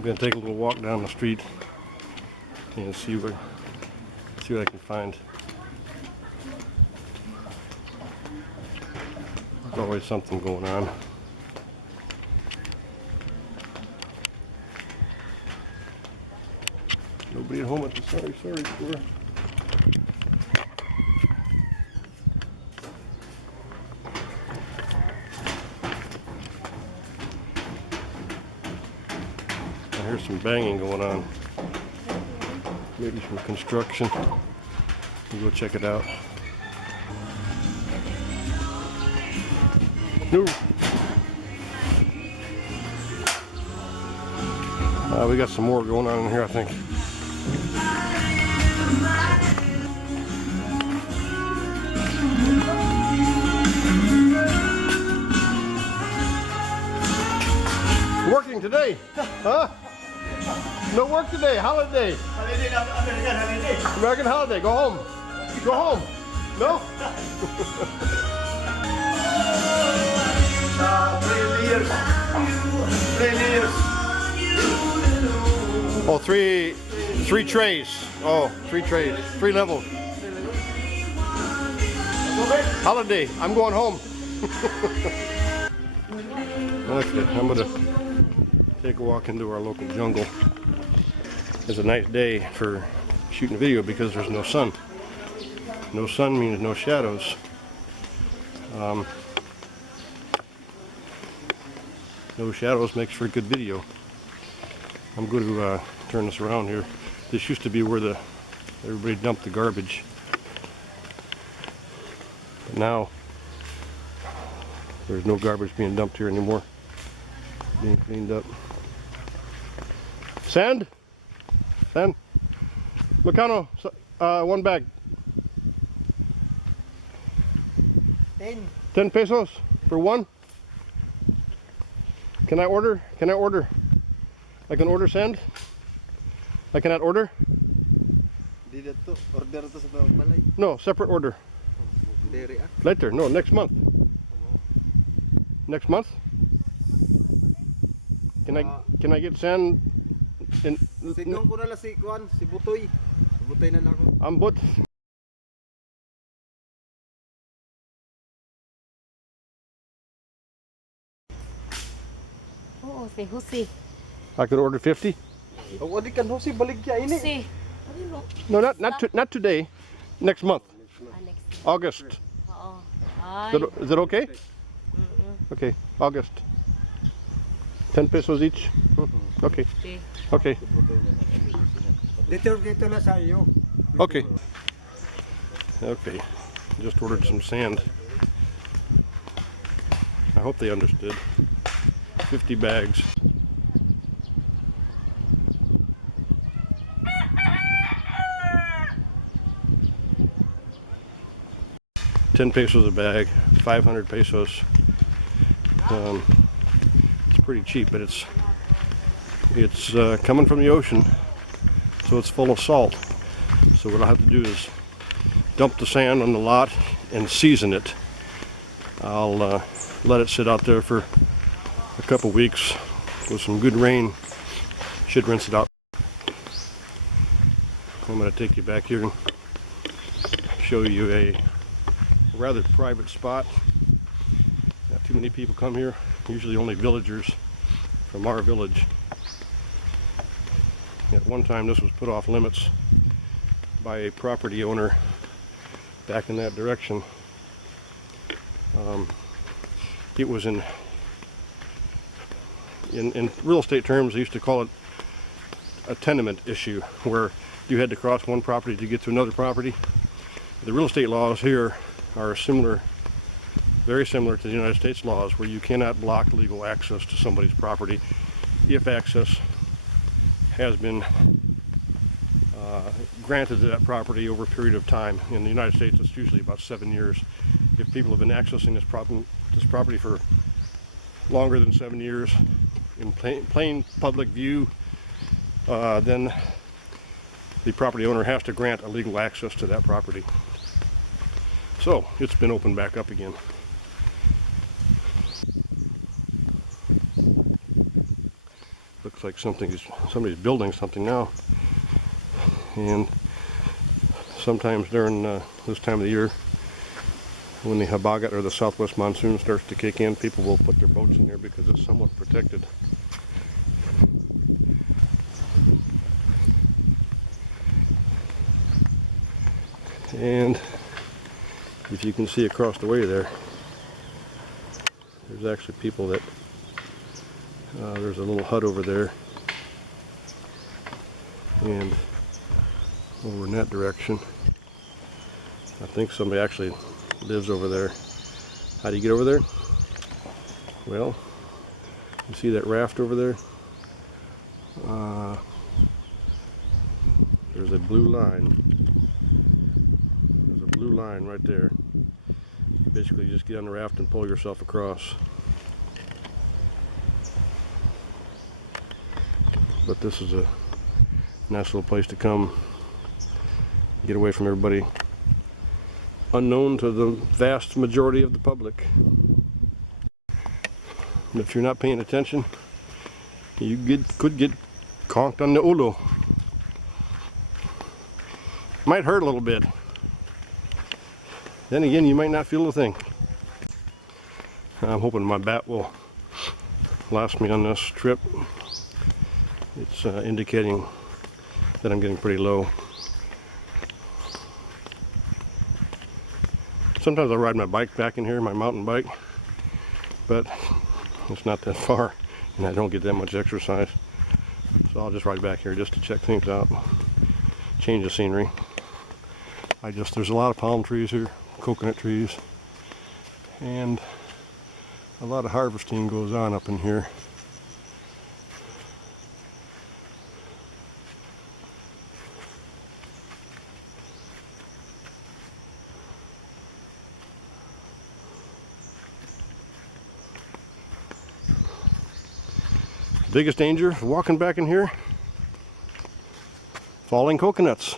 I'm gonna take a little walk down the street and see what I can find. There's always something going on. Nobody at home at the sorry store. I hear some banging going on. Maybe some construction. We'll go check it out. No. We got some more going on in here, I think. Working today? Huh? No work today. Holiday. American holiday. American holiday. Go home. Go home. No? 3 years. Oh, three trays. Oh, 3 trays. 3 levels. Holiday. I'm going home. Okay, I'm gonna take a walk into our local jungle. It's a nice day for shooting a video because there's no sun. No sun means no shadows. No shadows makes for a good video. I'm going to turn this around here. This used to be where everybody dumped the garbage. But now there's no garbage being dumped here anymore. Being cleaned up. Sand? Sand? Macano, 1 bag. 10 pesos for 1? Can I order? Can I order? I can order sand? I cannot order? No, separate order. Later, no, next month. Next month? Can I get sand in? Sigong ko na lang si Kuan, si Butoy. Butoy na lang ako. Ambot. Oo, si Husi. I could order 50. Oh, adi kan Husi baligya ini. Husi. No, not today. Next month. Next. August. Oo. Is that okay? Okay, August. 10 pesos each. Okay. Okay. Dito na sa iyo. Okay. Okay. Just ordered some sand. I hope they understood. 50 bags. $10 pesos a bag, 500 pesos. It's pretty cheap, but it's coming from the ocean, so it's full of salt. So what I'll have to do is dump the sand on the lot and season it. I'll let it sit out there for a couple weeks with some good rain. Should rinse it out. I'm going to take you back here and show you a rather private spot. Not too many people come here, usually only villagers from our village. At one time this was put off limits by a property owner back in that direction. It was in real estate terms, they used to call it a tenement issue, where you had to cross one property to get to another property. The real estate laws here are similar, very similar to the United States laws, where you cannot block legal access to somebody's property if access has been granted to that property over a period of time. In the United States, it's usually about 7 years. If people have been accessing this property for longer than 7 years in plain public view, then the property owner has to grant a legal access to that property. So it's been opened back up again. looks like somebody's building something now. And sometimes during this time of the year, when the habagat or the southwest monsoon starts to kick in, people will put their boats in there because it's somewhat protected. And if you can see across the way there, there's actually people that, there's a little hut over there, and over in that direction, I think somebody actually lives over there. How do you get over there? Well, you see that raft over there? There's a blue line. There's a blue line right there. You basically just get on the raft and pull yourself across. But this is a nice little place to come, get away from everybody, unknown to the vast majority of the public. And if you're not paying attention, you could get conked on the ulo. Might hurt a little bit. Then again, you might not feel a thing. I'm hoping my bat will last me on this trip. It's indicating that I'm getting pretty low. Sometimes I ride my bike back in here, my mountain bike, but it's not that far and I don't get that much exercise. So I'll just ride back here just to check things out, change the scenery. There's a lot of palm trees here, coconut trees, and a lot of harvesting goes on up in here. Biggest danger of walking back in here, falling coconuts.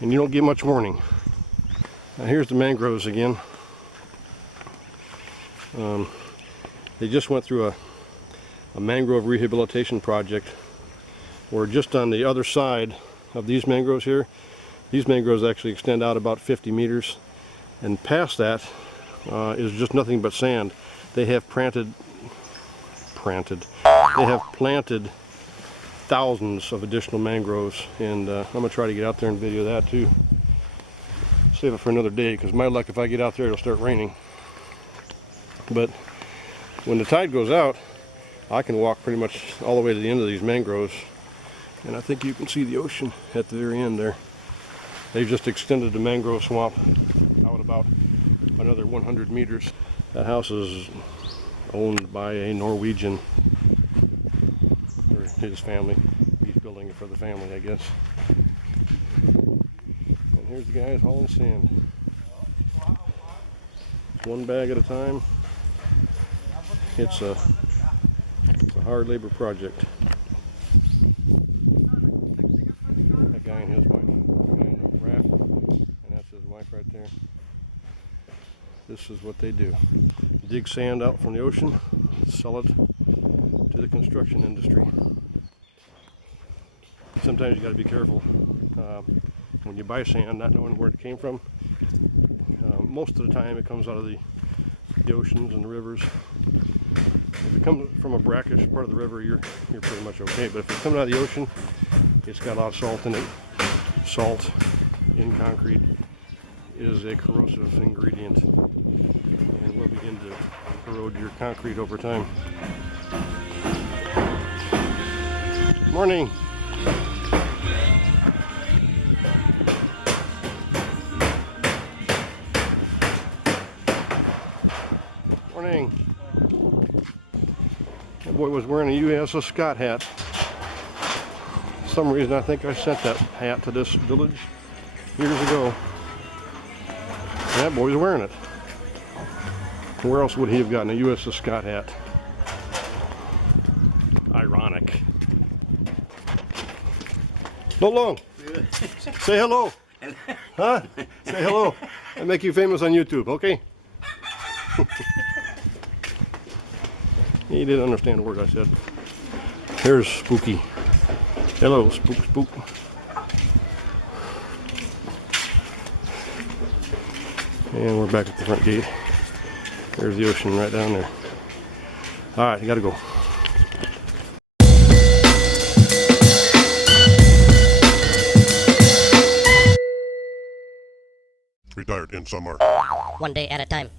And you don't get much warning. Now here's the mangroves again. They just went through a mangrove rehabilitation project where just on the other side of these mangroves here, these mangroves actually extend out about 50 meters, and past that is just nothing but sand. They have planted thousands of additional mangroves, and I'm gonna try to get out there and video that too. Save it for another day, because my luck, if I get out there, it'll start raining. But when the tide goes out, I can walk pretty much all the way to the end of these mangroves, and I think you can see the ocean at the very end there. They've just extended the mangrove swamp out about another 100 meters. That house is owned by a Norwegian, or his family. He's building it for the family, I guess. And here's the guys hauling sand. One bag at a time. It's a hard labor project. That guy and his wife, the guy in the raft, and that's his wife right there. This is what they do. Dig sand out from the ocean, sell it to the construction industry. Sometimes you got to be careful when you buy sand, not knowing where it came from. Most of the time it comes out of the oceans and the rivers. If it comes from a brackish part of the river, you're pretty much okay. But if it's coming out of the ocean, it's got a lot of salt in it. Salt in concrete is a corrosive ingredient and will begin to corrode your concrete over time. Morning. Morning. That boy was wearing a USS Scott hat. For some reason I think I sent that hat to this village years ago. And that boy's wearing it. Where else would he have gotten a USS Scott hat? Ironic. So long. Say hello. Huh? Say hello. I make you famous on YouTube, okay? He didn't understand a word I said. Here's Spooky. Hello, Spook, Spook. And we're back at the front gate. There's the ocean right down there. All right, you gotta go. Retired in some are. One day at a time.